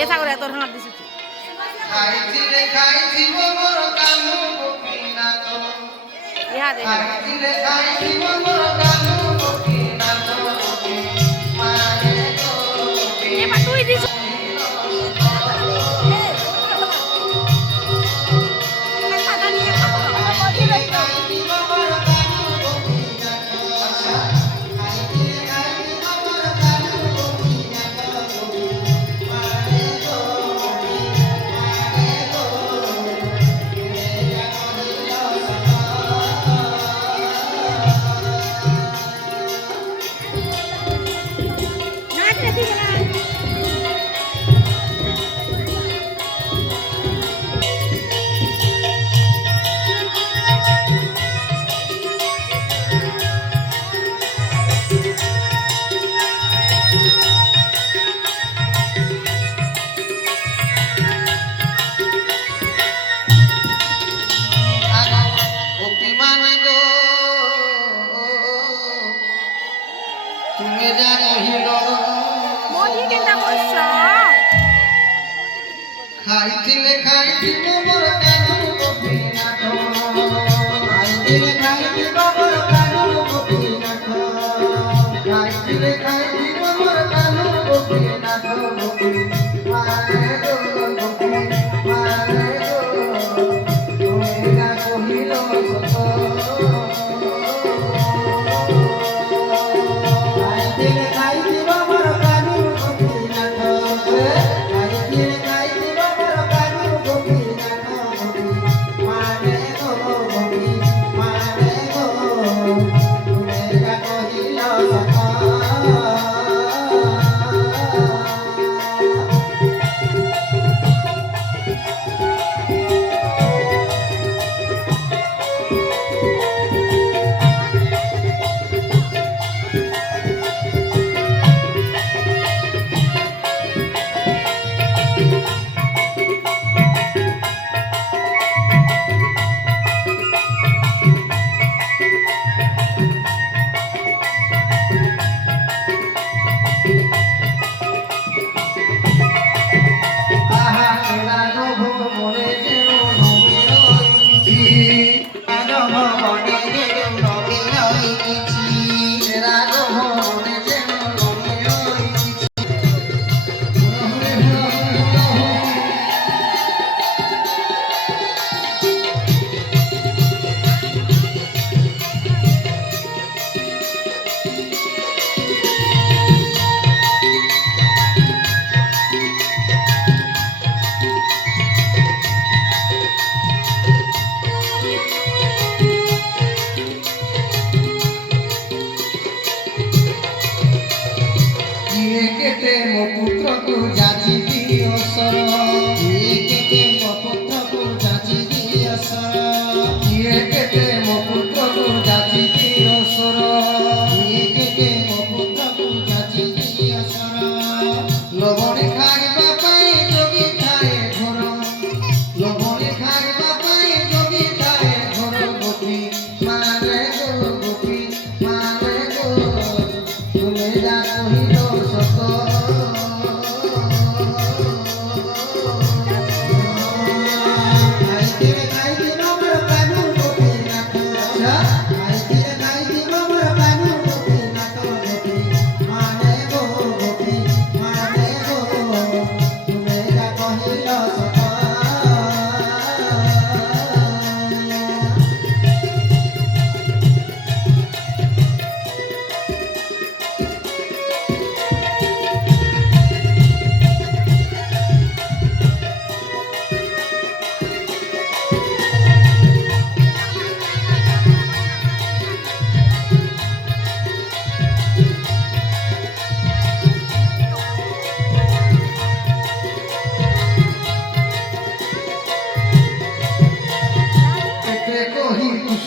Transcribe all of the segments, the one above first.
এ সাগরে তোর হাত দিছিস খাইছিলে খাইছিব মোর কানু গোপীনাথ ইহা দে খাইছিলে খাইছিব মোর কানু গোপীনাথ মারে গো এ মা তুই দিছ তুমি যা কহিল মোদি কেনটা বলছ খাইছিলে খাইছিল মোর কানু গোপীনাথ খাইছিলে খাইছিল মোর কানু গোপীনাথ খাইছিলে খাইছিল মোর কানু গোপীনাথ গোপী মারে গো গোপী মারে গো তুমি যা কহিল সত কেতে ମୋ ପୁତ୍ରକୁ ଯାଚି ଦିଅ ସର କିଏ କେତେ ମୋ ପୁତ୍ରକୁ ଯାଚି ଦିଅ ସର କିଏ କେତେ ମୋ ପୁତ୍ରକୁ ଯାଚି ଦିଅ ସର କିଏ କେତେ ମୋ ପୁତ୍ରକୁ ଯାଚି ଦିଅ ସର ଲବଣୀ ଖାଇବା ପାଇଁ ଜଗିଥାଏ ଘର ଲବଣୀ ଖାଇବା ପାଇଁ ଜଗିଥାଏ ଘର ଗୋପୀ ମାରେ ଗୋ ଗୋପୀ ମାରେ ଗୋ ତୁମେ ଯା କହିଲ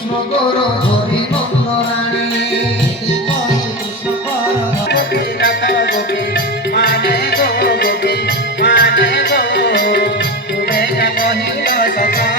কৃষ্ণগর হরি নন্দরানী কৃষ্ণগর গোপী মানে গো গোপী মানে গো তুমি কহিল সকা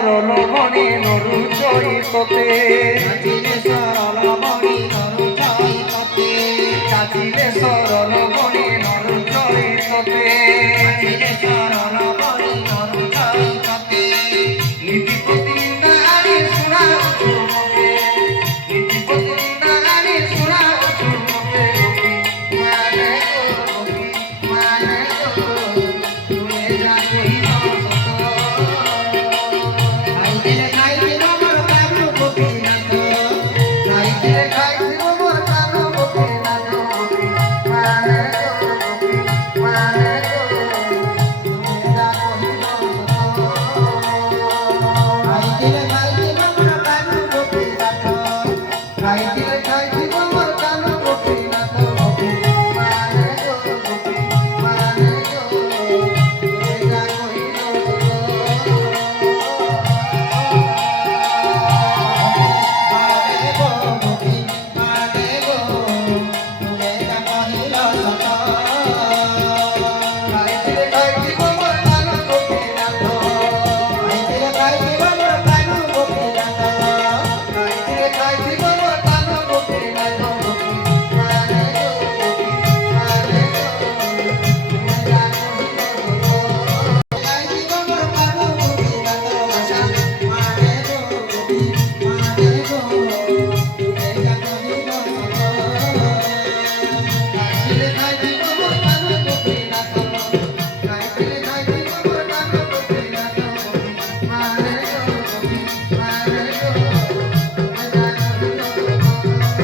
ସରଲ ମଣି ନରୁଚଇ ତତେ